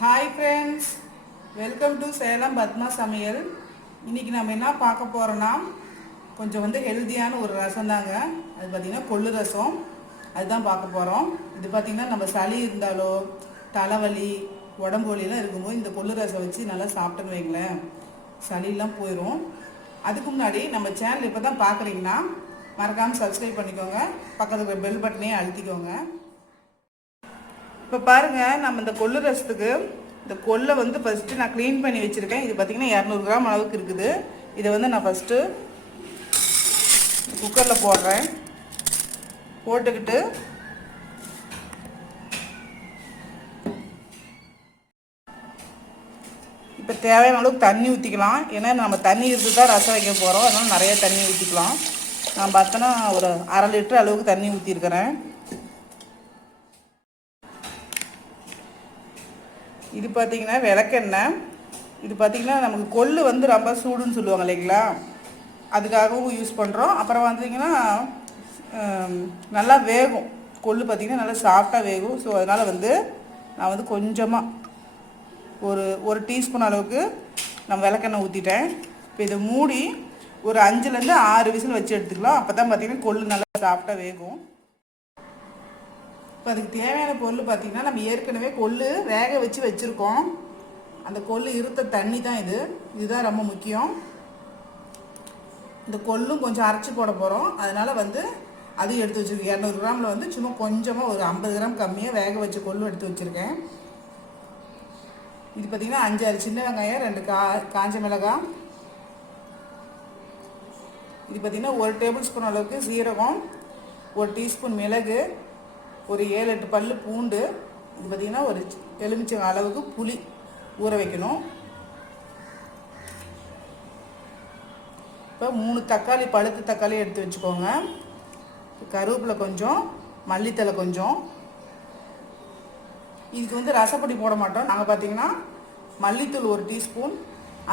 Hi friends, welcome to Salem Padma சமையல். இன்றைக்கி நம்ம என்ன பார்க்க போகிறோன்னா கொஞ்சம் ஹெல்த்தியான ஒரு ரசம் தாங்க. அது பார்த்திங்கன்னா கொள்ளு ரசம், அதுதான் பார்க்க போகிறோம். இது பார்த்திங்கன்னா நம்ம சளி இருந்தாலோ தலைவலி உடம்பு வலியெல்லாம் இருக்கும்போது இந்த கொள்ளு ரசம் வச்சு நல்லா சாப்பிட்டுன்னு வைங்களேன், சளியெல்லாம் போயிடும். அதுக்கு முன்னாடி நம்ம சேனல் இப்போ தான் பார்க்குறீங்கன்னா மறக்காமல் சப்ஸ்கிரைப் பண்ணிக்கோங்க, பக்கத்தில் பெல் பட்டனையே அழுத்திக்கோங்க. இப்போ பாருங்கள், நம்ம இந்த கொள்ளு ரசத்துக்கு இந்த கொல்லை ஃபஸ்ட்டு நான் க்ளீன் பண்ணி வச்சுருக்கேன். இது பார்த்திங்கன்னா 200 கிராம் அளவுக்கு இருக்குது. இதை நான் ஃபஸ்ட்டு குக்கரில் போடுறேன். போட்டுக்கிட்டு இப்போ தேவையான அளவுக்கு தண்ணி ஊற்றிக்கலாம். ஏன்னா நம்ம தண்ணி இருந்து தான் ரசம் வைக்க போகிறோம், அதனால் நிறைய தண்ணி ஊற்றிக்கலாம். நான் பார்த்தோன்னா ஒரு 1/2 லிட்டர் அளவுக்கு தண்ணி ஊற்றிருக்கிறேன். இது பார்த்திங்கன்னா விளக்கெண்ணெய். இது பார்த்திங்கன்னா நமக்கு கொள்ளு ரொம்ப சூடுன்னு சொல்லுவாங்க இல்லைங்களா, அதுக்காகவும் யூஸ் பண்ணுறோம். அப்புறம் பார்த்திங்கன்னா நல்லா வேகும் கொள்ளு, பார்த்திங்கன்னா நல்லா சாஃப்டாக வேகும். ஸோ அதனால் நான் கொஞ்சமாக ஒரு டீஸ்பூன் அளவுக்கு நம்ம விளக்கெண்ணெய் ஊற்றிட்டேன். இப்போ இதை மூடி ஒரு 5லேருந்து 6 விசில் வச்சு எடுத்துக்கலாம். அப்போ தான் பார்த்திங்கன்னா கொள்ளு நல்லா சாஃப்டாக வேகும். இப்போ அதுக்கு தேவையான பொருள் பார்த்திங்கன்னா நம்ம ஏற்கனவே கொள்ளு வேக வச்சு வச்சுருக்கோம். அந்த கொள்ளு இருத்த தண்ணி தான் இதுதான் ரொம்ப முக்கியம். இந்த கொள்ளும் கொஞ்சம் அரைச்சி போட போகிறோம், அதனால் அதையும் எடுத்து வச்சுருக்கேன். 200 கிராமில் சும்மா கொஞ்சமாக ஒரு 50 கிராம் கம்மியாக வேக வச்ச கொள்ளு எடுத்து வச்சுருக்கேன். இது பார்த்திங்கன்னா 5-6 சின்ன வெங்காயம், 2 காஞ்ச மிளகாய். இது பார்த்திங்கன்னா 1 டேபிள் ஸ்பூன் அளவுக்கு சீரகம், 1 டீஸ்பூன் மிளகு, ஒரு 7-8 பல் பூண்டு. இது பார்த்திங்கன்னா ஒரு எலுமிச்சை அளவுக்கு புளி ஊற வைக்கணும். இப்போ 3 தக்காளி, பழுத்த தக்காளி எடுத்து வச்சுக்கோங்க. கருவேப்பிலை கொஞ்சம், மல்லித்தலை கொஞ்சம். இதுக்கு ரசப்பொடி போட மாட்டோம் நாங்கள். பார்த்திங்கன்னா மல்லித்தூள் 1 டீஸ்பூன்,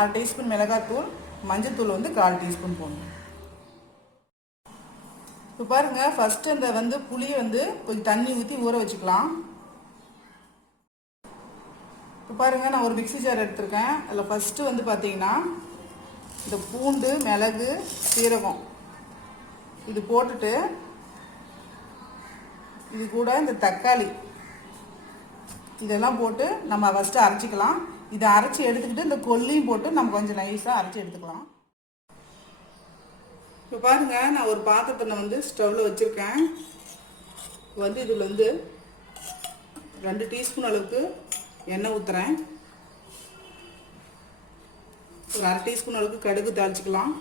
1/2 டீஸ்பூன் மிளகாத்தூள், மஞ்சத்தூள் 1/4 டீஸ்பூன் போடணும். இப்போ பாருங்கள், ஃபஸ்ட்டு அந்த புளியை கொஞ்சம் தண்ணி ஊற்றி ஊற வச்சுக்கலாம். இப்போ பாருங்கள், நான் ஒரு மிக்ஸி ஜார் எடுத்திருக்கேன். அதில் ஃபஸ்ட்டு பார்த்தீங்கன்னா இந்த பூண்டு, மிளகு, சீரகம் இது போட்டுட்டு இது கூட இந்த தக்காளி இதெல்லாம் போட்டு நம்ம ஃபஸ்ட்டு அரைச்சிக்கலாம். இதை அரைச்சி எடுத்துக்கிட்டு இந்த கொல்லையும் போட்டு நம்ம கொஞ்சம் நைஸாக அரைச்சி எடுத்துக்கலாம். இப்போ பாருங்கள், நான் ஒரு பாத்திரத்தை ஸ்டவ்வில் வச்சுருக்கேன். இதில் 2 டீஸ்பூன் அளவுக்கு எண்ணெய் ஊற்றுறேன். ஒரு 1/2 டீஸ்பூன் அளவுக்கு கடுகு தாளிச்சிக்கலாம்.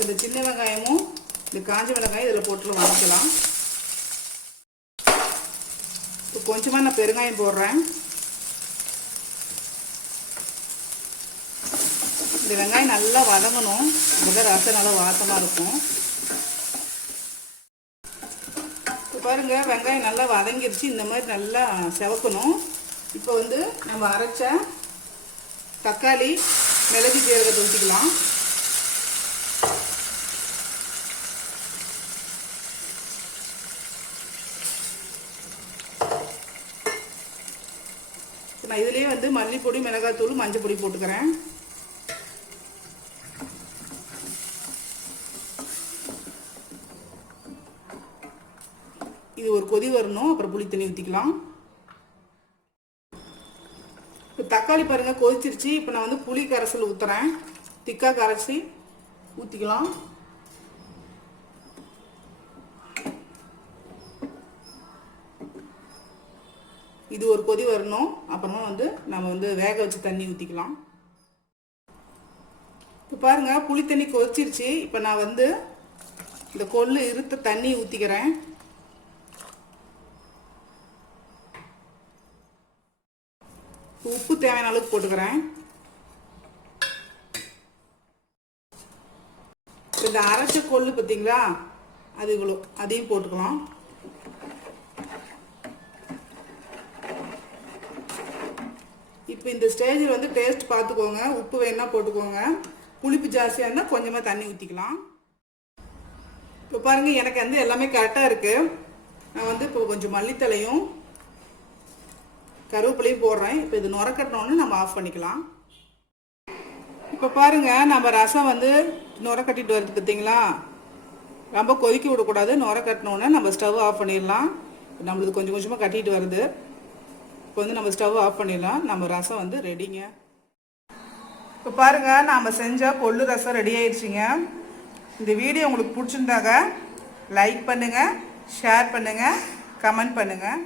இந்த சின்ன வெங்காயமும் இந்த காஞ்ச மிளகாயும் இதில் போட்டு வதக்கலாம். இப்போ கொஞ்சமாக நான் பெருங்காயம் போடுறேன். இந்த வெங்காயம் நல்லா வதங்கணும், அப்போ ரசம் நல்லா வாசமாக இருக்கும். இப்போ பாருங்கள், வெங்காயம் நல்லா வதங்கிடுச்சு. இந்த மாதிரி நல்லா செவக்கணும். இப்போ நம்ம அரைச்ச தக்காளி, மிளகு, ஜீரகத்தை ஊற்றிக்கலாம். நான் இதுலேயே மல்லிப்பொடி, மிளகாத்தூள், மஞ்சள் பொடி போட்டுக்கிறேன். இது ஒரு கொதி வரணும், அப்புறம் புளி தண்ணி ஊற்றிக்கலாம். இப்போ தக்காளி பாருங்கள் கொதிச்சிருச்சு. இப்போ நான் புளி கரைசல் ஊற்றுறேன். திக்காக கரைச்சி ஊற்றிக்கலாம். இது ஒரு கொதி வரணும், அப்புறமா நம்ம வேக வச்சு தண்ணி ஊற்றிக்கலாம். இப்போ பாருங்கள், புளி தண்ணி கொதிச்சிருச்சு. இப்போ நான் இந்த கொள்ளு இருத்த தண்ணி ஊற்றிக்கிறேன். உப்பு தேவையான அளவுக்கு போட்டுக்கிறேன். இந்த அரைச்ச கொள்ளு பார்த்தீங்களா, அது இவ்வளோ, அதையும் போட்டுக்கலாம். இப்போ இப்போ இந்த ஸ்டேஜில் வந்து டேஸ்ட் பார்த்துக்கோங்க. உப்பு வேணா போட்டுக்கோங்க. புளிப்பு ஜாஸ்தியாக இருந்தால் கொஞ்சமாக தண்ணி ஊற்றிக்கலாம். இப்போ பாருங்கள், எனக்கு வந்து எல்லாமே கரெக்டாக இருக்குது. நான் வந்து இப்போ கொஞ்சம் மல்லித்தலையும் கருவேப்பிலையும் போடுறேன். இப்போ இது நுரக்கட்டினோன்னு நம்ம ஆஃப் பண்ணிக்கலாம். இப்போ பாருங்கள், நம்ம ரசம் வந்து நுர கட்டிட்டு வருது பார்த்தீங்களா? ரொம்ப கொதிக்க விடக்கூடாது. நுர கட்டினோன்னே நம்ம ஸ்டவ் ஆஃப் பண்ணிடலாம். நம்மளுக்கு கொஞ்சம் கொஞ்சமாக கட்டிட்டு வருது. இப்போ வந்து நம்ம ஸ்டவ் ஆஃப் பண்ணிடலாம். நம்ம ரசம் வந்து ரெடிங்க. இப்போ பாருங்கள், நாம் செஞ்ச கொள்ளு ரசம் ரெடி ஆயிடுச்சுங்க. இந்த வீடியோ உங்களுக்கு பிடிச்சிருந்தாங்க லைக் பண்ணுங்கள், ஷேர் பண்ணுங்கள், கமெண்ட் பண்ணுங்கள்.